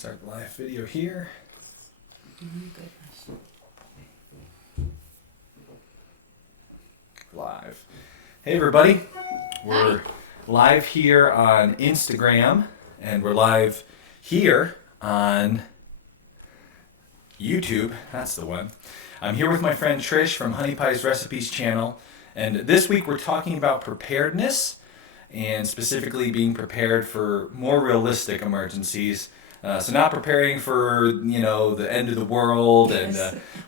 Start the live video here. Live. Hey everybody. We're live here on Instagram and we're live here on YouTube. That's the one. I'm here with my friend Trish from Honey Pie's Recipes channel, and this week we're talking about preparedness and specifically being prepared for more realistic emergencies. So not preparing for, the end of the world and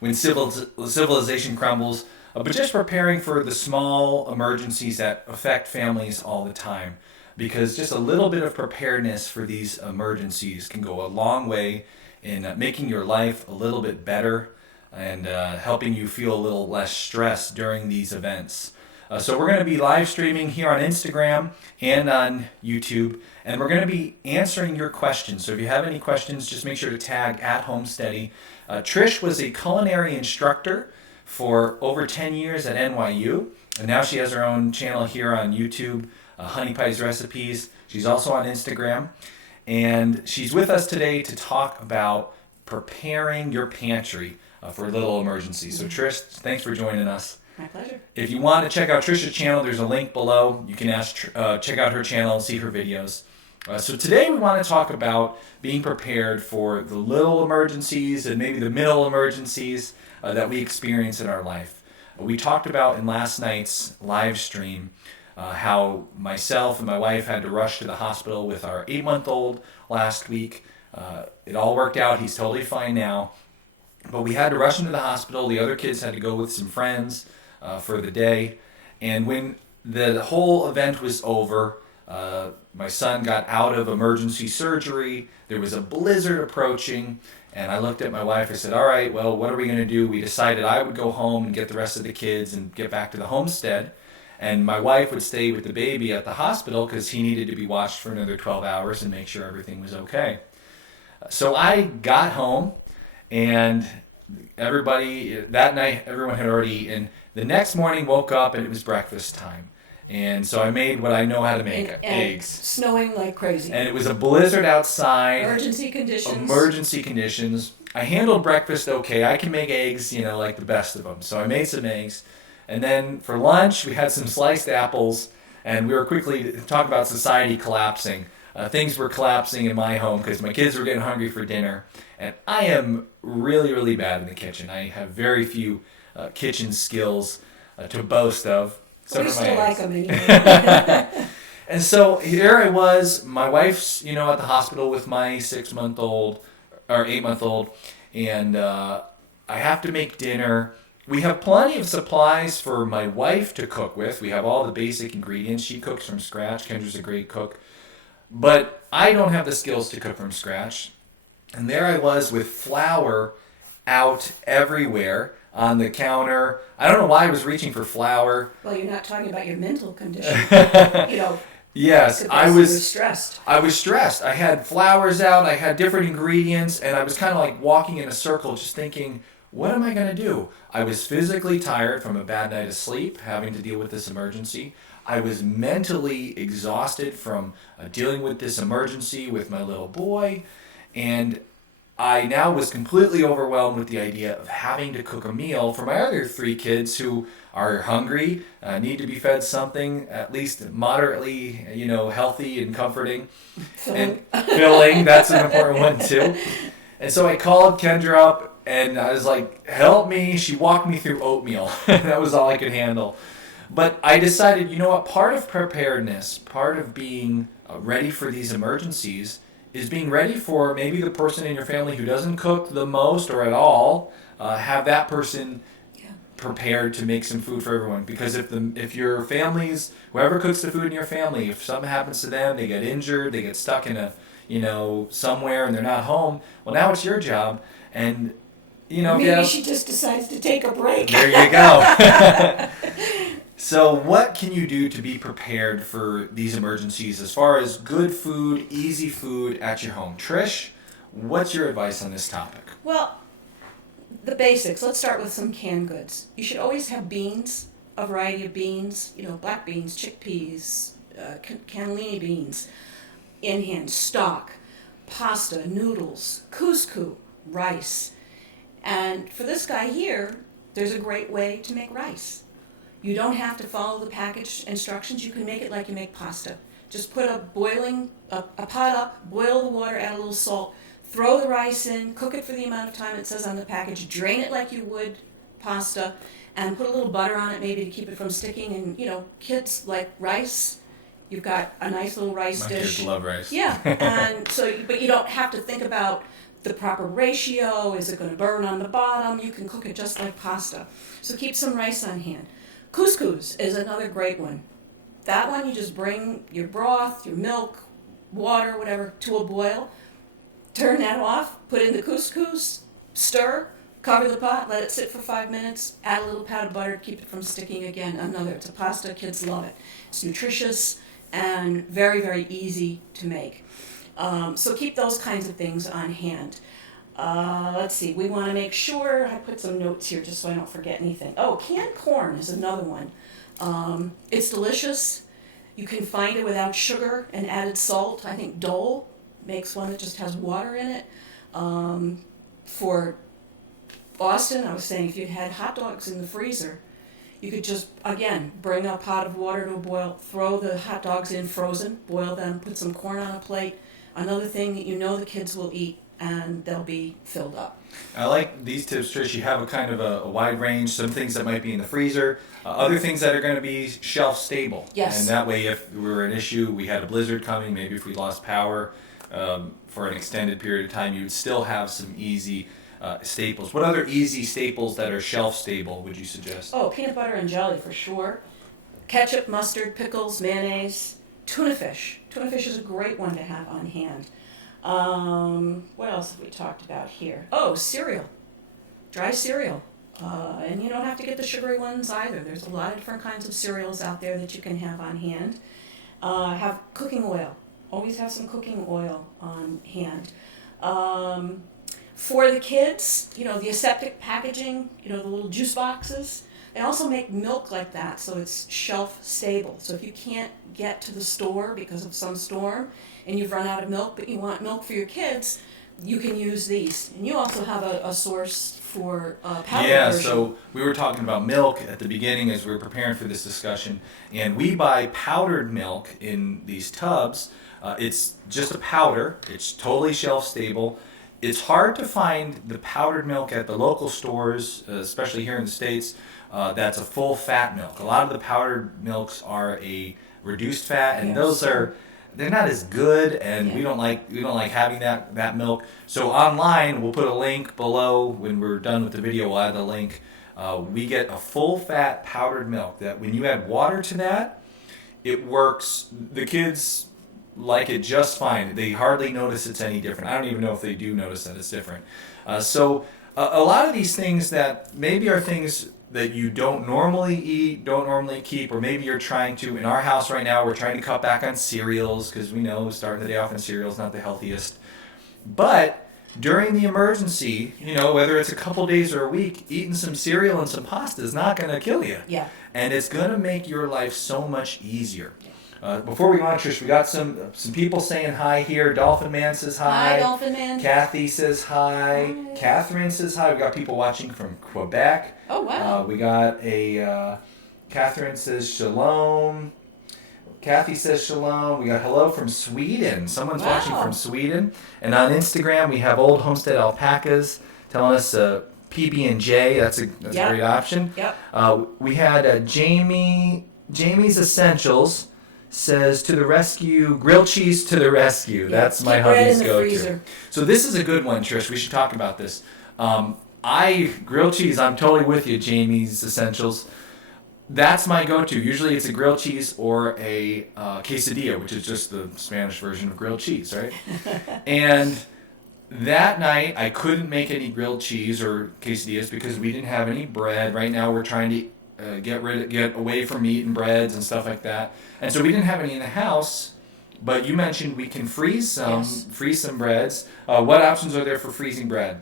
when civilization crumbles, but just preparing for the small emergencies that affect families all the time. Because just a little bit of preparedness for these emergencies can go a long way in making your life a little bit better and helping you feel a little less stressed during these events. So we're going to be live streaming here on Instagram and on YouTube, and we're going to be answering your questions. So if you have any questions, just make sure to tag @Homesteady. Trish was a culinary instructor for over 10 years at NYU, and now she has her own channel here on YouTube, Honey Pie's Recipes. She's also on Instagram, and she's with us today to talk about preparing your pantry for little emergencies. So Trish, thanks for joining us. My pleasure. If you want to check out Trisha's channel, there's a link below. You can check out her channel and see her videos. So today we want to talk about being prepared for the little emergencies and maybe the middle emergencies that we experience in our life. We talked about in last night's live stream how myself and my wife had to rush to the hospital with our 8-month-old last week. It all worked out. He's totally fine now. But we had to rush into the hospital. The other kids had to go with some friends for the day. And when the whole event was over, my son got out of emergency surgery. There was a blizzard approaching. And I looked at my wife. I said, all right, well, what are we going to do? We decided I would go home and get the rest of the kids and get back to the homestead. And my wife would stay with the baby at the hospital because he needed to be watched for another 12 hours and make sure everything was okay. So I got home. And that night, everyone had already eaten. The next morning, woke up and it was breakfast time. And so I made what I know how to make, eggs. Snowing like crazy. And it was a blizzard outside. Emergency conditions. I handled breakfast okay. I can make eggs, like the best of them. So I made some eggs. And then for lunch, we had some sliced apples. And we were quickly talking about society collapsing. Things were collapsing in my home because my kids were getting hungry for dinner. And I am really, really bad in the kitchen. I have very few kitchen skills to boast of. We still like them anyway. And so here I was, my wife's, at the hospital with my 6-month-old or 8-month-old, and I have to make dinner. We have plenty of supplies for my wife to cook with. We have all the basic ingredients. She cooks from scratch. Kendra's a great cook. But I don't have the skills to cook from scratch. And there I was with flour out everywhere on the counter. I don't know why I was reaching for flour. Well, you're not talking about your mental condition. Yes, I was stressed. I was stressed. I had flours out. I had different ingredients. And I was kind of like walking in a circle just thinking, what am I going to do? I was physically tired from a bad night of sleep, having to deal with this emergency. I was mentally exhausted from dealing with this emergency with my little boy, and I now was completely overwhelmed with the idea of having to cook a meal for my other 3 kids who are hungry, need to be fed something at least moderately, healthy and comforting. And filling, that's an important one too. And so I called Kendra up, and I was like, help me. She walked me through oatmeal. That was all I could handle. But I decided, part of preparedness, part of being ready for these emergencies is being ready for maybe the person in your family who doesn't cook the most or at all, have that person prepared to make some food for everyone. Because if your family's, whoever cooks the food in your family, if something happens to them, they get injured, they get stuck in somewhere and they're not home, well, now it's your job. And, maybe she just decides to take a break. There you go. So what can you do to be prepared for these emergencies as far as good food, easy food at your home? Trish, what's your advice on this topic? Well, the basics. Let's start with some canned goods. You should always have beans, a variety of beans, black beans, chickpeas, cannellini beans, in hand, stock. pasta, noodles, couscous, rice. And for this guy here, there's a great way to make rice. You don't have to follow the package instructions. You can make it like you make pasta. Just put a pot up, boil the water, add a little salt, throw the rice in, cook it for the amount of time it says on the package, drain it like you would pasta, and put a little butter on it maybe to keep it from sticking. And kids like rice. You've got a nice little rice My dish. kids love rice. Yeah, and so, but you don't have to think about the proper ratio. Is it going to burn on the bottom? You can cook it just like pasta. So keep some rice on hand. Couscous is another great one. That one, you just bring your broth, your milk, water, whatever, to a boil. Turn that off, put in the couscous, stir, cover the pot, let it sit for 5 minutes, add a little pat of butter to keep it from sticking again. It's a pasta, kids love it. It's nutritious and very, very easy to make. So keep those kinds of things on hand. Let's see, we want to make sure, I put some notes here just so I don't forget anything. Oh, canned corn is another one. It's delicious. You can find it without sugar and added salt. I think Dole makes one that just has water in it. For Austin, I was saying if you had hot dogs in the freezer, you could just, again, bring a pot of water to a boil, throw the hot dogs in frozen, boil them, put some corn on a plate. Another thing that the kids will eat, and they'll be filled up. I like these tips, Trish. You have a kind of a wide range. Some things that might be in the freezer, other things that are going to be shelf stable. Yes. And that way, if we were an issue, we had a blizzard coming, maybe if we lost power for an extended period of time, you would still have some easy staples. What other easy staples that are shelf stable would you suggest? Oh, peanut butter and jelly for sure. Ketchup, mustard, pickles, mayonnaise, tuna fish. Tuna fish is a great one to have on hand. What else have we talked about here? Oh, cereal. Dry cereal. And you don't have to get the sugary ones either. There's a lot of different kinds of cereals out there that you can have on hand. Have cooking oil. Always have some cooking oil on hand. For the kids, the aseptic packaging, the little juice boxes, they also make milk like that, so it's shelf stable. So if you can't get to the store because of some storm and you've run out of milk, but you want milk for your kids, you can use these. And you also have a source for powder version. So we were talking about milk at the beginning as we were preparing for this discussion, and we buy powdered milk in these tubs. It's just a powder. It's totally shelf stable. It's hard to find the powdered milk at the local stores, especially here in the States, that's a full fat milk. A lot of the powdered milks are a reduced fat, and they're not as good, and we don't like having that milk. So online, we'll put a link below when we're done with the video. We'll add the link. We get a full fat powdered milk that when you add water to that, it works. The kids like it just fine. They hardly notice it's any different. I don't even know if they do notice that it's different. So a lot of these things that maybe are things that you don't normally eat, don't normally keep, or maybe you're trying to, in our house right now, we're trying to cut back on cereals because we know starting the day off on cereal is not the healthiest. But during the emergency, whether it's a couple days or a week, eating some cereal and some pasta is not going to kill you. Yeah. And it's going to make your life so much easier. Before we go on, Trish, we got some people saying hi here. Dolphin Man says hi. Hi, Dolphin Man. Kathy says hi. Catherine says hi. We got people watching from Quebec. Oh, wow. We got a Catherine says shalom. Kathy says shalom. We got hello from Sweden. Someone's watching from Sweden. And on Instagram, we have Old Homestead Alpacas telling us PB&J. That's a great option. Yep. We had Jamie's Essentials says to the rescue, grilled cheese to the rescue. Yeah, that's my hubby's go-to. So this is a good one, Trish. We should talk about this. Grilled cheese, I'm totally with you, Jamie's Essentials. That's my go-to. Usually it's a grilled cheese or a quesadilla, which is just the Spanish version of grilled cheese, right? And that night, I couldn't make any grilled cheese or quesadillas because we didn't have any bread. Right now, we're trying to get away from meat and breads and stuff like that. And so we didn't have any in the house, but you mentioned we can freeze some breads. What options are there for freezing bread?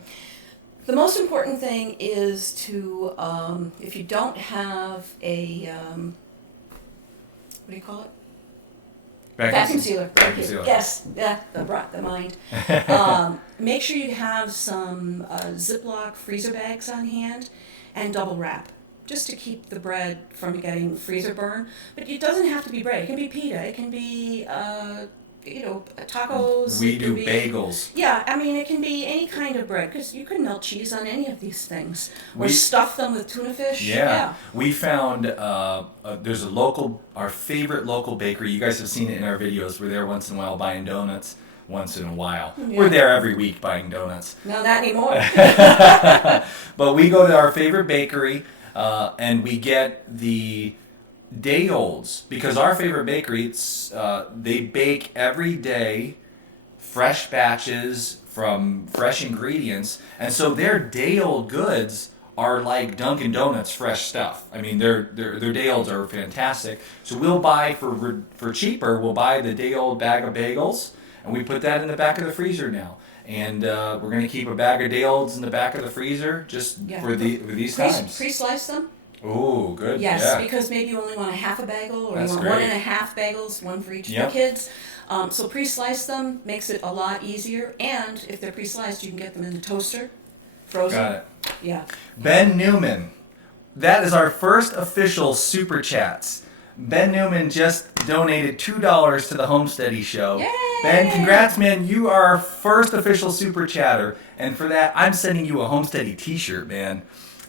The most important thing is to, if you don't have a, what do you call it? Vacuum sealer. Vacuum sealer. Yes, yeah, the mind. Make sure you have some Ziploc freezer bags on hand and double wrap, just to keep the bread from getting freezer burn. But it doesn't have to be bread. It can be pita. It can be tacos. We it do can be, bagels. Yeah, I mean, it can be any kind of bread, because you can melt cheese on any of these things. Or stuff them with tuna fish. Yeah. We found there's our favorite local bakery. You guys have seen it in our videos. We're there once in a while buying donuts. Once in a while. Yeah. We're there every week buying donuts. No, not anymore. But we go to our favorite bakery and we get the day olds, because our favorite bakery, they bake every day, fresh batches from fresh ingredients, and so their day old goods are like Dunkin' Donuts fresh stuff. I mean, their day olds are fantastic. So we'll buy for cheaper. We'll buy the day old bag of bagels, and we put that in the back of the freezer now. And we're gonna keep a bag of day olds in the back of the freezer just for these times. Pre-slice them. Oh, good. Yes, yeah. because maybe you only want a half a bagel, or That's you want great. 1.5 bagels, one for each of Yep. the kids. So pre-slice them makes it a lot easier, and if they're pre-sliced, you can get them in the toaster, frozen. Got it. Yeah. Ben Newman. That is our first official Super Chats. Ben Newman just donated $2 to the Homesteady Show. Yay! Ben, congrats, man. You are our first official Super Chatter. And for that, I'm sending you a Homesteady t-shirt, man.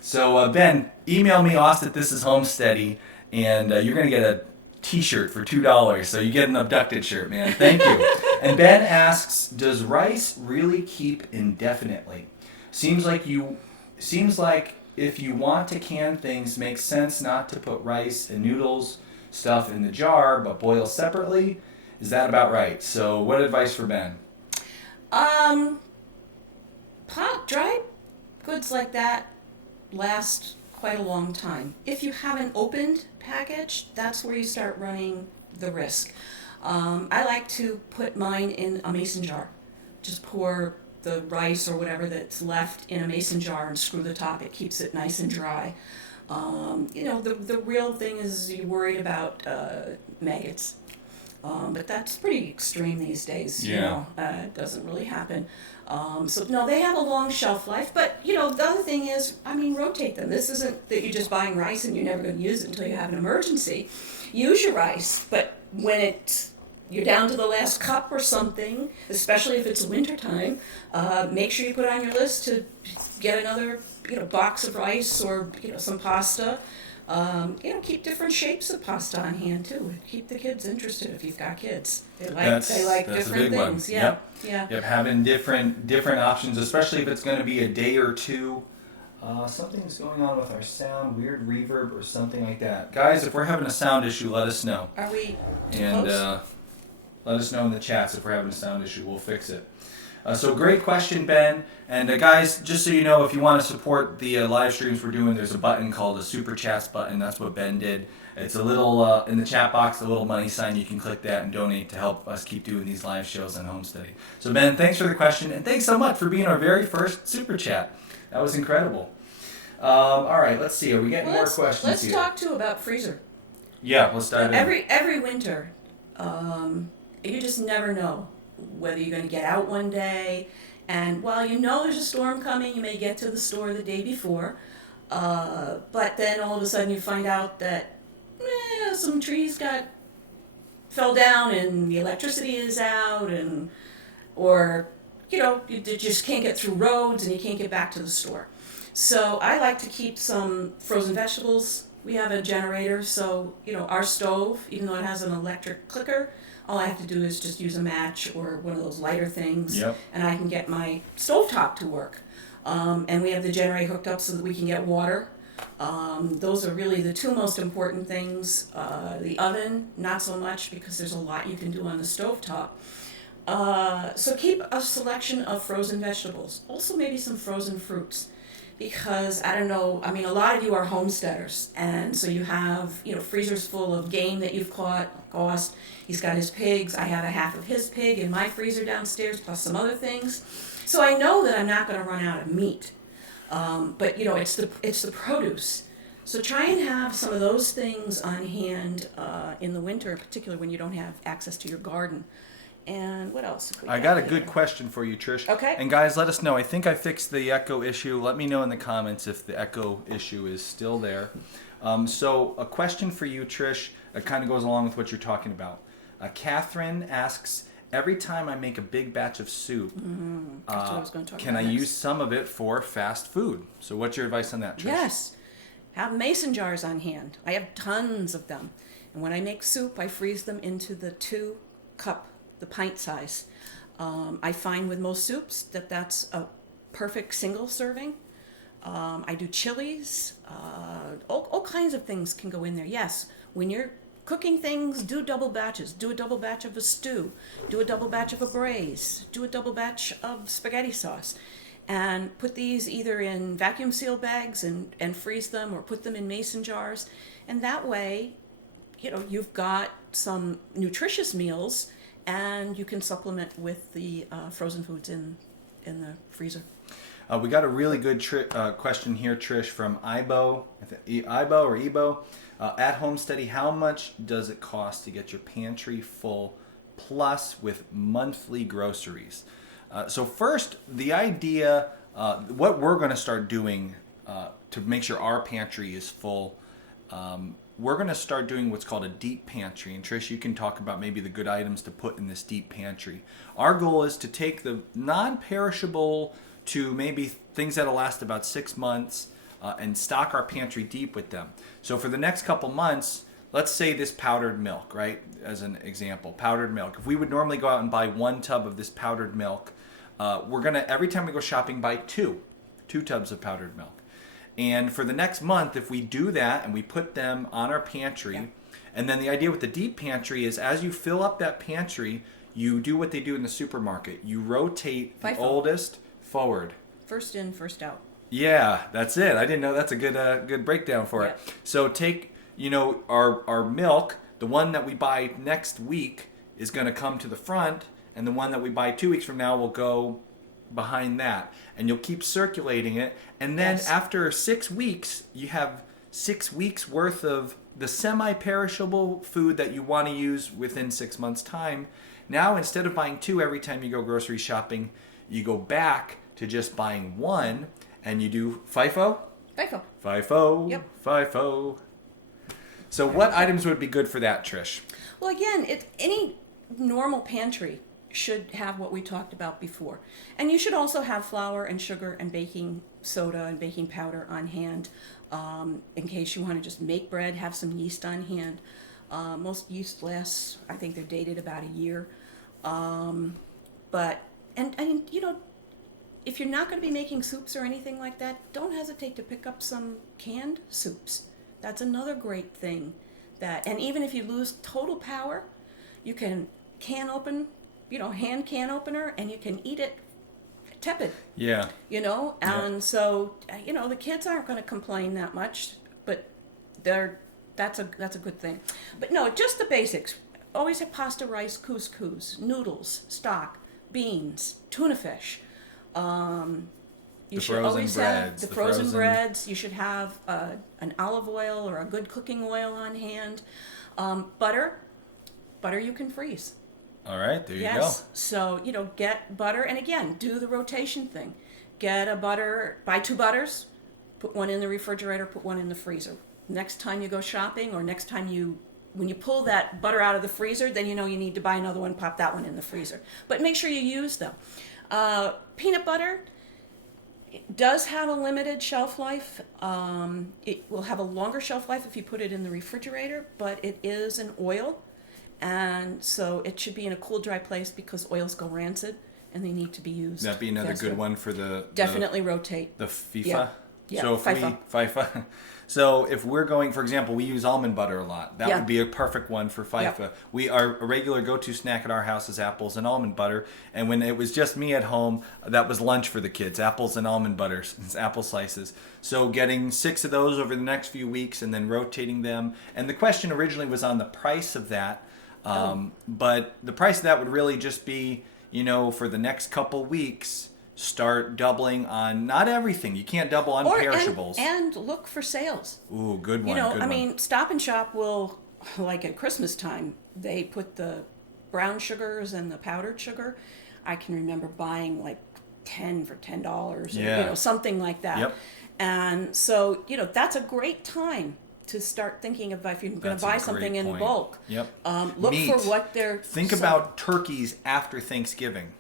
So, Ben, email me, Austin@thisishomesteady, and you're going to get a t-shirt for $2. So you get an abducted shirt, man. Thank you. And Ben asks, does rice really keep indefinitely? Seems like if you want to can things, makes sense not to put rice and noodles stuff in the jar, but boil separately. Is that about right? So what advice for Ben? Dried goods like that last quite a long time. If you have an opened package, that's where you start running the risk. I like to put mine in a mason jar. Just pour the rice or whatever that's left in a mason jar and screw the top. It keeps it nice and dry. The real thing is you're worried about maggots. But that's pretty extreme these days. Yeah. It doesn't really happen. No, they have a long shelf life. But, the other thing is, rotate them. This isn't that you're just buying rice and you're never going to use it until you have an emergency. Use your rice, but when you're down to the last cup or something, especially if it's wintertime, make sure you put on your list to get another box of rice or some pasta. Keep different shapes of pasta on hand too. Keep the kids interested if you've got kids. They like that's different a big things. One. Yeah. Yep, having different options, especially if it's going to be a day or two. Something's going on with our sound, weird reverb or something like that. Guys, if we're having a sound issue, let us know. Are we too And close? let us know in the chats if we're having a sound issue. We'll fix it. So great question, Ben. And guys, just so you know, if you want to support the live streams we're doing, there's a button called the Super Chats button. That's what Ben did. It's a little, in the chat box, a little money sign. You can click that and donate to help us keep doing these live shows on Homesteady. So Ben, thanks for the question. And thanks so much for being our very first Super Chat. That was incredible. All right, let's see. Are we getting more questions let's here? talk too about freezer. Yeah, let's dive in. Every winter, you just never know whether you're going to get out one day, and while there's a storm coming, you may get to the store the day before, but then all of a sudden you find out that some trees fell down and the electricity is out, or you just can't get through roads and you can't get back to the store. So I like to keep some frozen vegetables. We have a generator, so our stove, even though it has an electric clicker, all I have to do is just use a match or one of those lighter things, Yep. and I can get my stovetop to work. And we have the generator hooked up so that we can get water. Those are really the two most important things. The oven, not so much, because there's a lot you can do on the stovetop. So keep a selection of frozen vegetables. Also maybe some frozen fruits. Because, I don't know, a lot of you are homesteaders, and so you have, freezers full of game that you've caught. Like he's got his pigs. I have a half of his pig in my freezer downstairs, plus some other things. So I know that I'm not going to run out of meat. But, it's the produce So try and have some of those things on hand in the winter, in particular when you don't have access to your garden. And what else? I got a good question for you, Trish. Okay. And guys, let us know. I think I fixed the echo issue. Let me know in the comments if the echo issue is still there. So a question for you, Trish, kind of goes along with what you're talking about. Catherine asks, every time I make a big batch of soup, That's what I was going to talk can about I next. use some of it for fast food? So what's your advice on that, Trish? Yes. Have mason jars on hand. I have tons of them. And when I make soup, I freeze them into the 2-cup, the pint size. I find with most soups that that's a perfect single serving. I do chilies. All kinds of things can go in there. Yes, when you're cooking things, do double batches. Do a double batch of a stew. Do a double batch of a braise. Do a double batch of spaghetti sauce. And put these either in vacuum seal bags and freeze them, or put them in mason jars. And that way, you've got some nutritious meals, and you can supplement with the frozen foods in the freezer. We got a really good question here, Trish, from Ibo. Ibo or Ebo. At home study, how much does it cost to get your pantry full, plus with monthly groceries? So first, the idea, what we're going to start doing to make sure our pantry is full, we're going to start doing what's called a deep pantry. And Trish, you can talk about maybe the good items to put in this deep pantry. Our goal is to take the non-perishable to maybe things that'll last about 6 months and stock our pantry deep with them. So for the next couple months, let's say this powdered milk, right? As an example, powdered milk. If we would normally go out and buy 1 tub of this powdered milk, we're going to, every time we go shopping, buy 2 tubs of powdered milk. And for the next month, if we do that and we put them on our pantry, and then the idea with the deep pantry is as you fill up that pantry, you do what they do in the supermarket. You rotate the FIFO. oldest forward. First in, first out. Yeah, that's it. I didn't know that's a good breakdown for it. So take, our milk, the one that we buy next week is going to come to the front, and the one that we buy 2 weeks from now will go behind that. And you'll keep circulating it. And then after 6 weeks, you have 6 weeks worth of the semi-perishable food that you want to use within 6 months' time. Now, instead of buying 2 every time you go grocery shopping, you go back to just buying 1, and you do FIFO? FIFO. FIFO. Yep. FIFO. So what items would be good for that, Trish? Well, again, any normal pantry should have what we talked about before. And you should also have flour and sugar and baking soda and baking powder on hand in case you want to just make bread, have some yeast on hand. Most yeast lasts, I think they're dated about a year. But if you're not going to be making soups or anything like that, don't hesitate to pick up some canned soups. That's another great thing. And even if you lose total power, you can hand can opener, and you can eat it tepid. Yeah. And so the kids aren't going to complain that much, but that's a good thing. But no, just the basics. Always have pasta, rice, couscous, noodles, stock, beans, tuna fish. You should always have the frozen breads. You should have an olive oil or a good cooking oil on hand. Butter you can freeze. All right, there you go. Yes, so get butter, and again, do the rotation thing. Buy 2 butters, put 1 in the refrigerator, put 1 in the freezer. Next time you go shopping, or next time when you pull that butter out of the freezer, then you need to buy another one, pop that one in the freezer. But make sure you use them. Peanut butter, it does have a limited shelf life. It will have a longer shelf life if you put it in the refrigerator, but it is an oil, and so it should be in a cool, dry place because oils go rancid and they need to be used. That'd be another good one for definitely rotate. The FIFA. Yeah. So FIFA. So if we're going, for example, we use almond butter a lot. That would be a perfect one for FIFA. Our regular go-to snack at our house is apples and almond butter. And when it was just me at home, that was lunch for the kids, apples and almond butter, apple slices. So getting 6 of those over the next few weeks and then rotating them. And the question originally was on the price of that. But the price of that would really just be, for the next couple weeks. start doubling on not everything. You can't double on perishables. And look for sales. Ooh, good one. I mean, Stop and Shop will, like at Christmas time, they put the brown sugars and the powdered sugar. I can remember buying like 10 for $10, or, something like that. Yep. And so, that's a great time to start thinking about if you're going to buy something in bulk. Yep. Look Meat. for what they're Think about turkeys after Thanksgiving.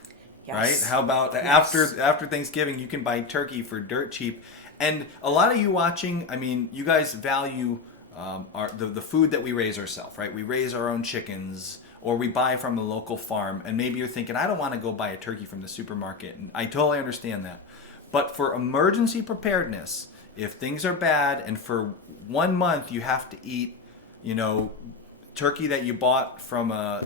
Yes. Right? How about after Thanksgiving, you can buy turkey for dirt cheap. And a lot of you watching, I mean, you guys value the food that we raise ourselves, right? We raise our own chickens, or we buy from a local farm. And maybe you're thinking, I don't want to go buy a turkey from the supermarket. And I totally understand that. But for emergency preparedness, if things are bad and for 1 month you have to eat, turkey that you bought from a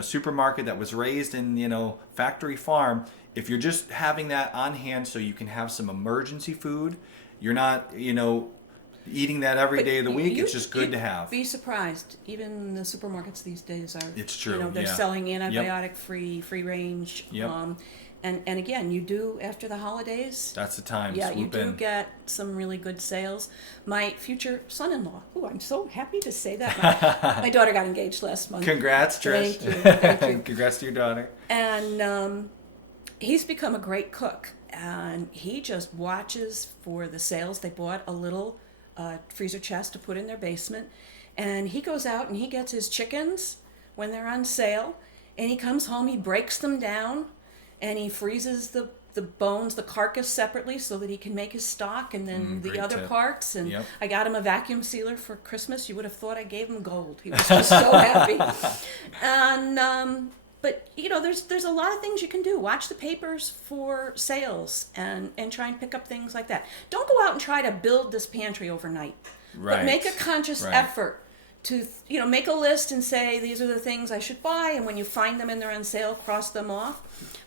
supermarket that was raised in factory farm, if you're just having that on hand so you can have some emergency food, you're not eating that every day of the week. It's just good to have. Be surprised. Even the supermarkets these days are. It's true. They're selling antibiotic-free, free range. Yep. And again, you do after the holidays. That's the time. Yeah, you do get some really good sales. My future son-in-law. Ooh, I'm so happy to say that. My daughter got engaged last month. Congrats, Trish. Thank you. Congrats to your daughter. And he's become a great cook. And he just watches for the sales. They bought a little freezer chest to put in their basement. And he goes out and he gets his chickens when they're on sale. And he comes home, he breaks them down. And he freezes the bones, the carcass separately so that he can make his stock and then the other parts. And I got him a vacuum sealer for Christmas. You would have thought I gave him gold. He was just so happy. And but there's a lot of things you can do. Watch the papers for sales and try and pick up things like that. Don't go out and try to build this pantry overnight. Right. But make a conscious effort to make a list and say these are the things I should buy, and when you find them and they're on sale, cross them off.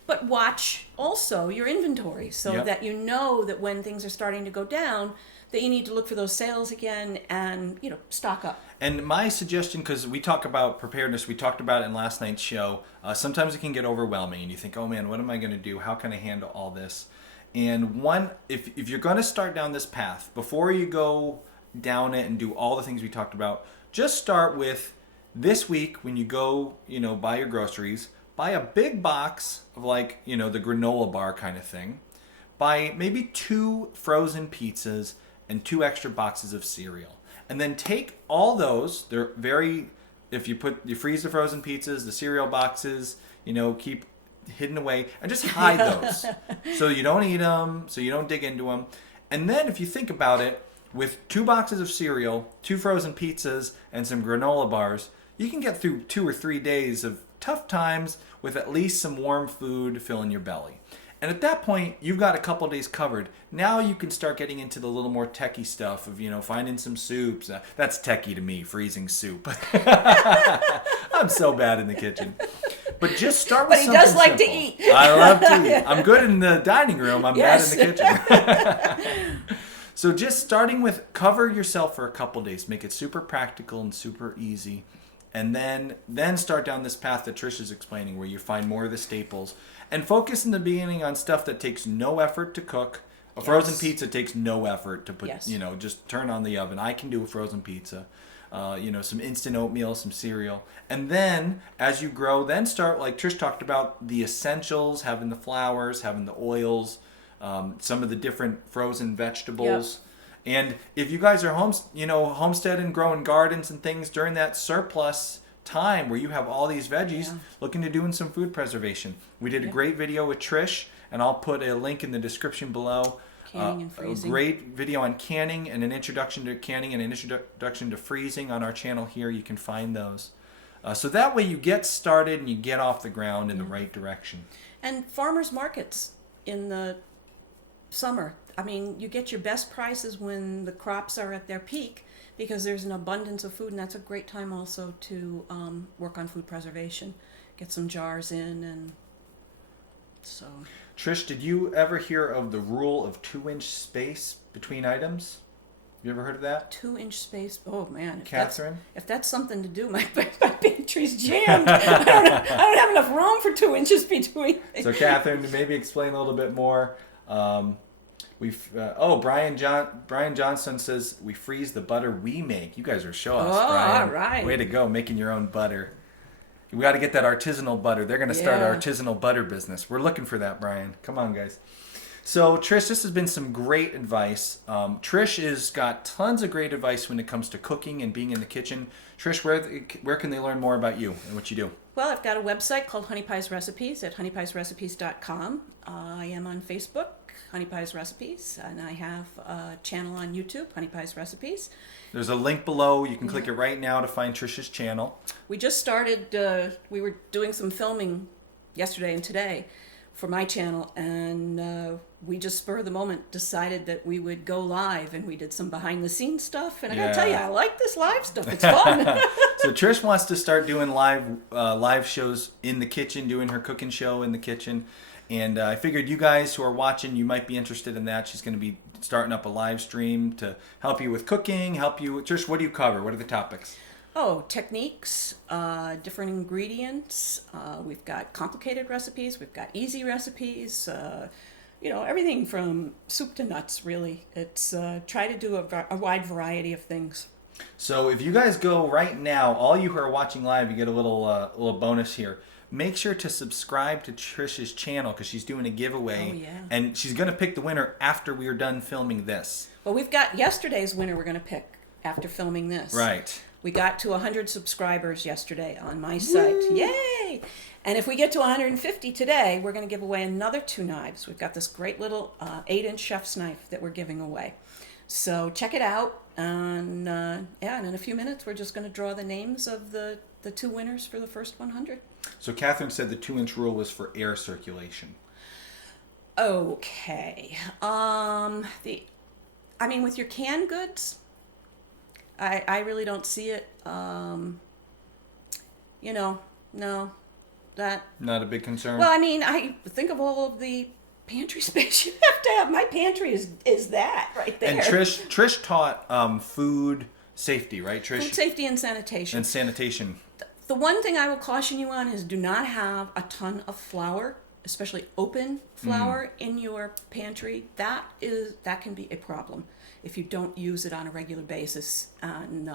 But watch also your inventory so that you know that when things are starting to go down, that you need to look for those sales again and stock up. And my suggestion, because we talk about preparedness, we talked about it in last night's show. Sometimes it can get overwhelming, and you think, "Oh man, what am I going to do? How can I handle all this?" And if you're going to start down this path, before you go down it and do all the things we talked about, just start with this week when you go, buy your groceries. Buy a big box of the granola bar kind of thing. Buy maybe 2 frozen pizzas and 2 extra boxes of cereal. And then take all those, if you freeze the frozen pizzas, the cereal boxes, keep hidden away and just hide those. So you don't eat them, so you don't dig into them. And then if you think about it, with 2 boxes of cereal, 2 frozen pizzas, and some granola bars, you can get through 2 or 3 days of tough times with at least some warm food filling your belly. And at that point, you've got a couple days covered. Now you can start getting into the little more techie stuff of, finding some soups. That's techie to me, freezing soup. I'm so bad in the kitchen. But just start with something simple. But he does like to eat. I love to eat. I'm good in the dining room. I'm bad in the kitchen. So just starting with cover yourself for a couple days. Make it super practical and super easy. And then start down this path that Trish is explaining where you find more of the staples. And focus in the beginning on stuff that takes no effort to cook. A frozen pizza takes no effort to put, just turn on the oven. I can do a frozen pizza. Some instant oatmeal, some cereal. And then, as you grow, then start, like Trish talked about, the essentials, having the flours, having the oils, some of the different frozen vegetables. Yep. And if you guys are homesteading, growing gardens and things during that surplus time where you have all these veggies, looking to doing some food preservation. We did a great video with Trish, and I'll put a link in the description below. Canning and freezing. A great video on canning and an introduction to canning and an introduction to freezing on our channel here. You can find those. So that way you get started and you get off the ground in the right direction. And farmers markets in the summer. I mean, you get your best prices when the crops are at their peak because there's an abundance of food, and that's a great time also to work on food preservation. Get some jars in, and so. Trish, did you ever hear of the rule of 2-inch space between items? You ever heard of that? 2-inch space. Oh man, Catherine? If that's something to do, my pantry's jammed. I don't have enough room for for 2 inches between things. So Catherine, maybe explain a little bit more. Brian Johnson says we freeze the butter we make. You guys are show us, Brian. All right. Way to go, making your own butter. We got to get that artisanal butter. They're going to start an artisanal butter business. We're looking for that, Brian. Come on, guys. So Trish, this has been some great advice. Trish has got tons of great advice when it comes to cooking and being in the kitchen. Trish, where can they learn more about you and what you do? Well, I've got a website called Honey Pies Recipes at honeypiesrecipes.com. I am on Facebook, Honey Pies Recipes, and I have a channel on YouTube, Honey Pies Recipes. There's a link below. You can click it right now to find Trish's channel. We just started, we were doing some filming yesterday and today for my channel, and we just spur of the moment decided that we would go live, and we did some behind the scenes stuff, and I gotta tell you, I like this live stuff. It's fun. So Trish wants to start doing live shows in the kitchen, doing her cooking show in the kitchen, and I figured you guys who are watching, you might be interested in that. She's going to be starting up a live stream to help you with cooking, Trish, what do you cover? What are the topics? Oh, techniques, different ingredients. We've got complicated recipes. We've got easy recipes. Everything from soup to nuts, really. It's try to do a wide variety of things. So if you guys go right now, all you who are watching live, you get a little bonus here. Make sure to subscribe to Trish's channel because she's doing a giveaway. Oh, yeah. And she's going to pick the winner after we are done filming this. Well, we've got yesterday's winner we're going to pick after filming this. Right. We got to 100 subscribers yesterday on my site. Woo! Yay! And if we get to 150 today, we're going to give away another 2 knives. We've got this great little 8-inch chef's knife that we're giving away. So check it out. And and in a few minutes, we're just going to draw the names of the 2 winners for the first 100. So Catherine said the 2-inch rule was for air circulation. Okay. With your canned goods, I really don't see it. No, that. Not a big concern? Well, I think of all of the pantry space you have to have. My pantry is that right there. And Trish taught food safety, right, Trish? Food safety and sanitation. And sanitation. The one thing I will caution you on is do not have a ton of flour, especially open flour, in your pantry. That can be a problem if you don't use it on a regular basis. And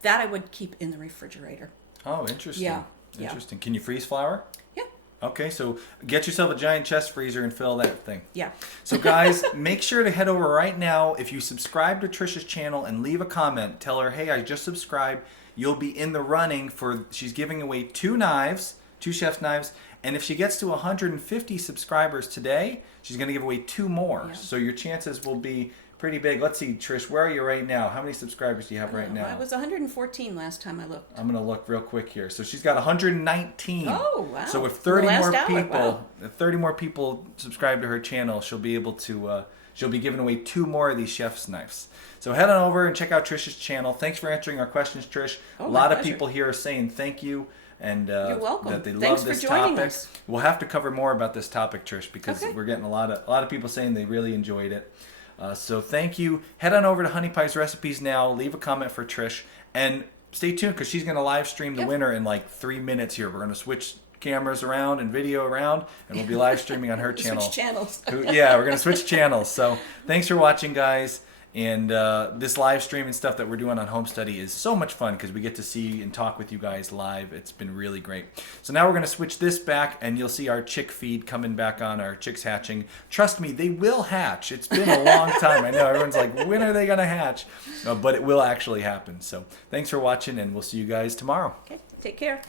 that I would keep in the refrigerator. Oh, interesting. Yeah. Interesting. Can you freeze flour? Yeah. Okay, so get yourself a giant chest freezer and fill that thing. Yeah. So guys, make sure to head over right now. If you subscribe to Trish's channel and leave a comment, tell her, hey, I just subscribed. You'll be in the running she's giving away 2 knives, 2 chef's knives. And if she gets to 150 subscribers today, she's going to give away 2 more. Yeah. So your chances will be pretty big. Let's see, Trish, where are you right now? How many subscribers do you have right now? I was 114 last time I looked. I'm going to look real quick here. So she's got 119. Oh, wow. So if 30 more people subscribe to her channel, she'll be able to she'll be giving away 2 more of these chef's knives. So head on over and check out Trish's channel. Thanks for answering our questions, Trish. A lot of people here are saying thank you. And you're welcome. That they Thanks love this for joining topic. us. We'll have to cover more about this topic, Trish, because we're getting a lot of people saying they really enjoyed it. So thank you. Head on over to Honey Pies Recipes now. Leave a comment for Trish. And stay tuned because she's going to live stream the winner in like 3 minutes here. We're going to switch cameras around and video around, and we'll be live streaming on her channel. Switch channels. Yeah, we're going to switch channels. So thanks for watching, guys. And this live stream and stuff that we're doing on Home Study is so much fun because we get to see and talk with you guys live. It's been really great. So now we're going to switch this back, and you'll see our chick feed coming back on, our chicks hatching. Trust me, they will hatch. It's been a long time. I know everyone's like, when are they going to hatch? But it will actually happen. So thanks for watching, and we'll see you guys tomorrow. Okay, take care.